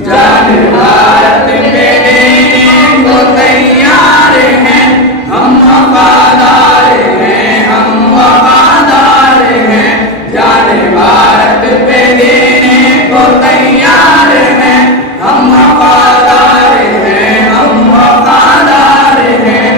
जान भारत पे देने को तैयार हैं, हम वफादार हैं, हम वफादार हैं। जान भारत पे देने को तैयार हैं, हम वफादार हैं, हम वफादार हैं।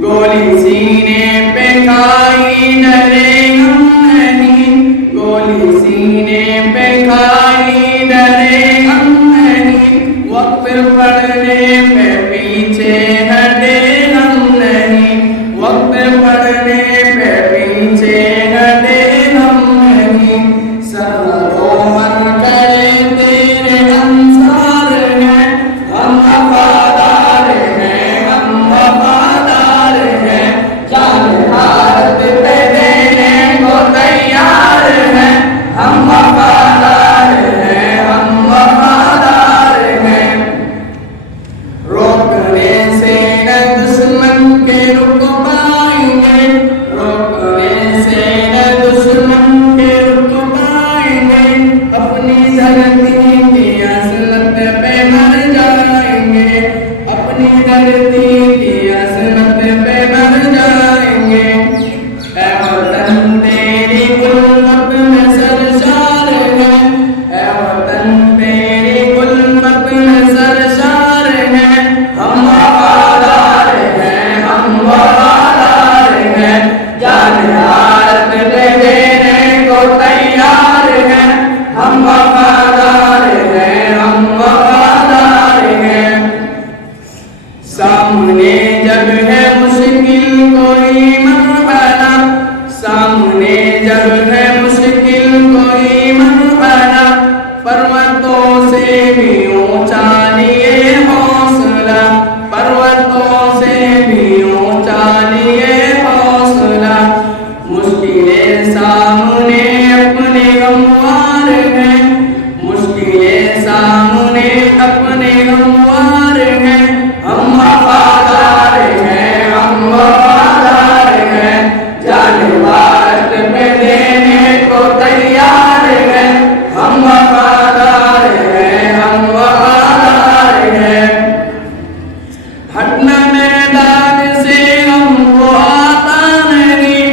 गोली सीने पे खाई डरे हम नहीं, गोली सीने पे खाई डरे हम नहीं। वक्त पड़ने पे पीछे हटे हम नहीं, वक्त पड़ने पे पीछे हटे हम नहीं। सबको मन करे तेरे अंसार हैं, हम वफादार हैं, हम वफादार हैं। जान भारत पे देने को तैयार हैं, हम वफादार हैं, हम वफादार हैं। रोकने से न दुश्मन के रुक पाएंगे, रोकने से न दुश्मन के रुक पाएंगे। अपनी धरती की असलत पे मर जाएंगे, अपनी धरती की असलत पे मर जाएंगे। ऐ वतन तेरी गुल्लत में सरशार है, ऐ वतन तेरी गुल्लत में सरशार है। हम वफादार हैं, हम वफादार हैं। जान भारत पे देने को तैयार हैं, हम वफादार हैं, हम वफादार हैं। सामने जब है मुश्किल कोई मरहला, सामने जब है मुश्किल कोई मरहला। पर्वतों से भी ऊंचा लिए हौसला, पर्वतों से भी ऊंचा लिए हौसला। मुश्किलें सामने अपने गमवार हैं, मुश्किलें सामने अपने गमवार हैं। हम वफादार हैं, हम वफादार हैं। जान भारत पे देने को तैयार हैं, हम वफादार हैं, हम वफादार हैं। हटना मैदान से हमको आता नहीं,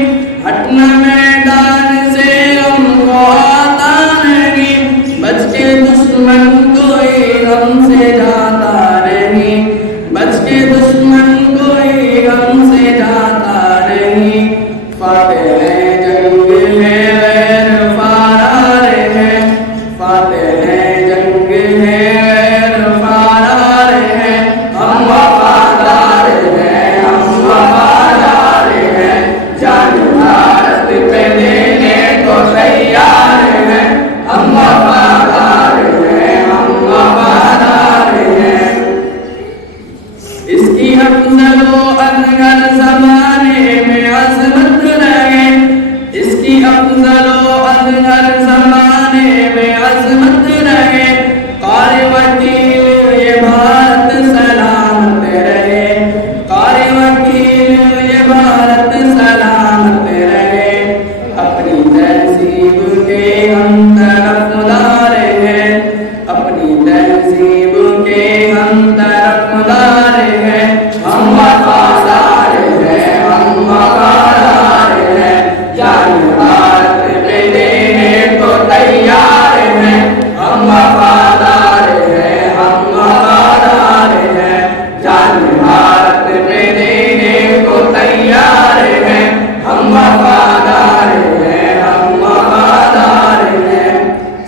हटना मैदान से हमको आता नहीं। बच के दुश्मन कोई हमसे जाता नहीं, बच के दुश्मन कोई हमसे जाता नहीं। फातेह है जंग है गैर फरार है, फातेह है जंग है गैर फरार है। हम वफादार हैं, हम वफादार हैं। जान भारत पे देने को तैयार हैं, हम वफादार हैं, हम वफादार हैं। इसकी अफजलो अजगर ज़माने में अज़मत रहे, इसकी अफजलो अजगर ज़माने में अज़मत रहे। कारी वकील ये भारत सलामत रहे, कारी वकील ये भारत सलामत रहे। अपनी तहजीब के हम तरफदार हैं, अपनी तहजीब के हम तरफदार हैं। हम वफादार हैं, हम वफादार हैं। जान भारत पे देने को तैयार हैं, हम वफादार